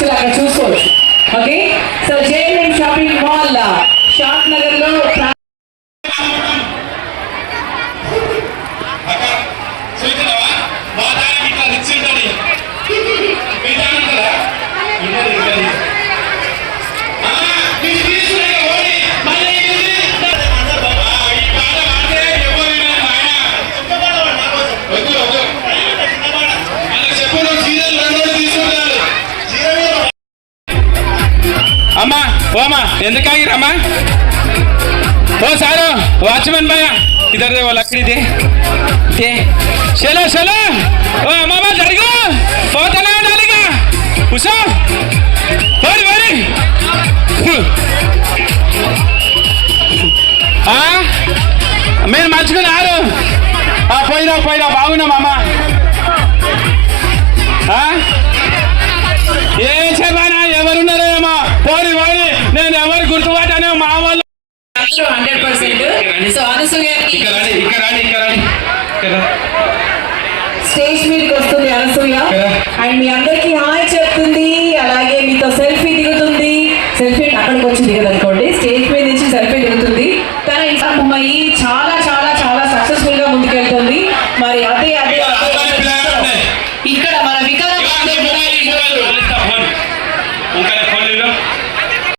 Actual అక్కడ చూసుకోవచ్చు. Okay, so JNM shopping mall Shadnagar లో అమ్మా ఓమా ఎందుకు ఆగిరమ్మా? ओ सारो वॉचमैन भैया इधर दे वो लकड़ी दे दे चलो चलो ओ मामा डर गया बहुत ना डालेगा उसे बड़ी बड़ी मैं मर्चुको आरो పోయినా బాగున్నా మామా ఏం చెప్పానా ఎవరున్నారో ఏమో పోని నేను ఎవరు గుర్తుపట్టాను మా వాళ్ళు 100%. సో అనసూయ ఇక్కడ స్టేజ్ మీదకి వస్తుంది అనసూయ అండ్ మీ అందరికి హాయ్ చెప్తుంది. అలా